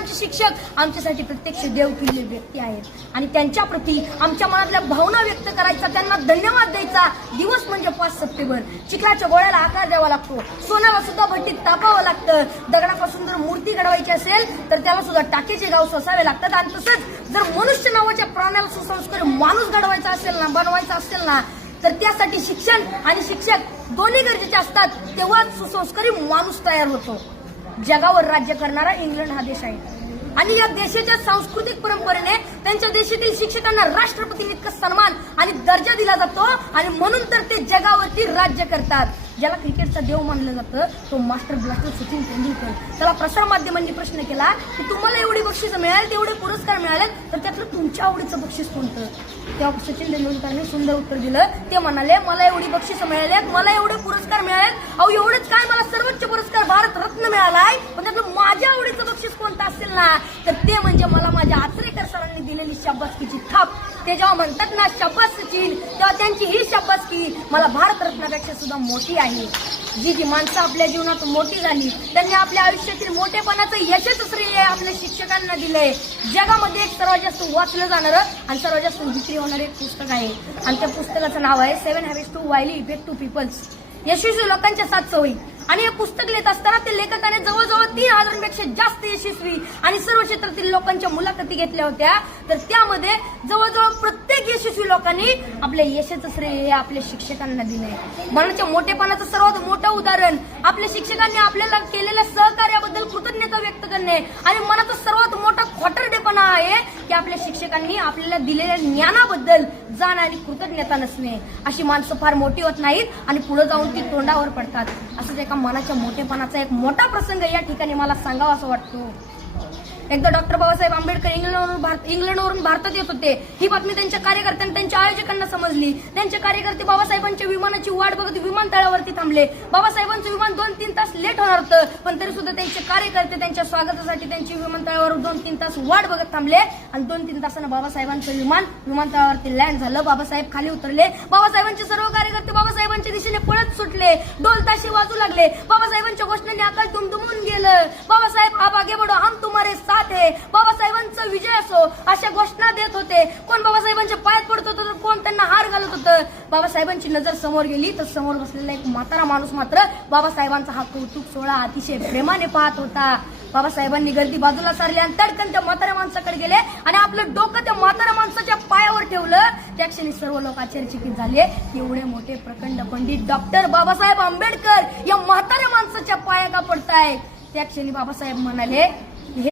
आमचे शिक्षक आमच्यासाठी प्रत्यक्ष देवतुल्य व्यक्ती आहेत आणि त्यांच्या प्रती आमच्या मनातल्या भावना व्यक्त करायचा, त्यांना धन्यवाद द्यायचा दिवस म्हणजे 5 सप्टेंबर. चिखलाच्या गोळ्याला आकार द्यावा लागतो, सोन्याला सुद्धा भट्टीत तापावं लागतं, दगडापासून जर मूर्ती घडवायची असेल तर त्याला सुद्धा टाकेचे गाव सोसावे लागतात. आणि तसंच जर मनुष्य नावाच्या प्राण्याला सुसंस्कारी माणूस घडवायचा असेल ना, बनवायचा असेल ना, तर त्यासाठी शिक्षण आणि शिक्षक दोन्ही गरजेचे असतात, तेव्हाच सुसंस्कारी माणूस तयार होतो. जगावर राज्य करणारा इंग्लंड हा देश आहे आणि या देशाच्या सांस्कृतिक परंपरेने त्यांच्या देशातील शिक्षकांना राष्ट्रपतींइतका सन्मान आणि दर्जा दिला जातो आणि म्हणून तर ते जगावरती राज्य करतात. ज्याला क्रिकेटचा देव मानलं जातं तो मास्टर ब्लास्टर सचिन तेंडुलकर. त्याला प्रसार माध्यमांनी प्रश्न केला की तुम्हाला एवढी बक्षीस मिळाली, तेवढे पुरस्कार मिळाले, तर त्यातलं तुमच्या आवडीचं बक्षीस कोणतं? तेव्हा सचिन तेंडुलकरने सुंदर उत्तर दिलं. ते म्हणाले, मला एवढी बक्षीस मिळाली, मला एवढे पुरस्कार मिळाले, अहो एवढेच काय, मला सर्वोच्च पुरस्कार भारत रत्न मिळालाय, पण त्यातलं माझ्या आवडीचं बक्षीस कोणतं असेल ना, तर ते म्हणजे मला माझ्या आचरेकर सरांनी दिलेली शाबासकीची थाप. ते जेव्हा म्हणतात ना शाबास सचिन, तेव्हा त्यांची ही शाबासकी मला भारतरत्नापेक्षा सुद्धा मोठी आहे. जी माणसं आपल्या जीवनात मोठी झाली त्यांनी आपल्या आयुष्यातील मोठेपणाचं यशच श्रेय आपल्या शिक्षकांना दिलंय. जगामध्ये एक सर्वात जास्त वाचलं जाणारं आणि सर्वात जास्त विक्री होणारं एक पुस्तक आहे आणि त्या पुस्तकाचं नाव आहे 7 habits to highly effective to peoples, यशस्वी लोकांच्या 7 सवयी. आणि हे पुस्तक लिहित असताना ते लेखकाने जवळजवळ 3000पेक्षा जास्त यशस्वी आणि सर्व क्षेत्रातील लोकांच्या मुलाखती घेतल्या होत्या. तर त्यामध्ये जवळजवळ प्रत्येक यशस्वी लोकांनी आपल्या यशाचं श्रेय आपल्या शिक्षकांना दिलंय. मनाच्या मोठेपणाचं सर्वात मोठं उदाहरण आपल्या शिक्षकांनी आपल्याला केलेल्या सहकार्याबद्दल कृतज्ञता व्यक्त करणे आणि मनाचा सर्वात मोठा खोटरडेपणा आहे की आपल्या शिक्षकांनी आपल्याला दिलेल्या ज्ञानाबद्दल जाण आणि कृतज्ञता नसणे. अशी माणसं फार मोठी होत नाहीत आणि पुढे जाऊन ती तोंडावर पडतात. असंच एका मनाच्या मोठेपणाचा एक मोठा प्रसंग या ठिकाणी मला सांगावा असं वाटतो. एकदा डॉक्टर बाबासाहेब आंबेडकर इंग्लंडवरून भारतात येत होते. ही बातमी त्यांच्या कार्यकर्त्यांना, त्यांच्या आयोजकांना समजली. त्यांचे कार्यकर्ते बाबासाहेबांच्या विमानाची वाट बघत विमानतळावरती थांबले. बाबासाहेबांचं विमान 2-3 तास लेट होणार होतं, पण तरी सुद्धा त्यांचे कार्यकर्ते त्यांच्या स्वागतासाठी त्यांची विमानतळावर 2-3 तास वाट बघत थांबले आणि 2-3 तासानं बाबासाहेबांचं विमान विमानतळावरती लँड झालं. बाबासाहेब खाली उतरले. बाबासाहेबांचे सर्व कार्यकर्ते बाबासाहेबांच्या दिशेने पळत सुटले. ढोल ताशे वाजू लागले. बाबासाहेबांच्या घोषणांनी आकाश दुमदुमून गेलं. बाबासाहेब आप आगे बढ़ो, हम तुम्हारे साथ है, बाबासाहेबांचा विजय असो अशा घोषणा देत होते. कोण बाबासाहेबांच्या पायात पडत होतं तर कोण त्यांना हार घालत होतं. बाबासाहेबांची नजर समोर गेली तर समोर बसलेला एक म्हातारा माणूस मात्र बाबासाहेबांचा हा कौतुक सोहळा अतिशय प्रेमाने पाहत होता. बाबासाहेबांनी गर्दी बाजूला सारली आणि तडकन त्या म्हाताऱ्या माणसाकडे गेले आणि आपलं डोकं त्या म्हाताऱ्या माणसाच्या पायावर ठेवलं. त्या क्षणी सर्व लोक आश्चर्यचकित झाले. एवढे मोठे प्रखंड पंडित डॉक्टर बाबासाहेब आंबेडकर या म्हाताऱ्या माणसाच्या पाया का पडतायत. त्या क्षणी बाबासाहेब म्हणाले,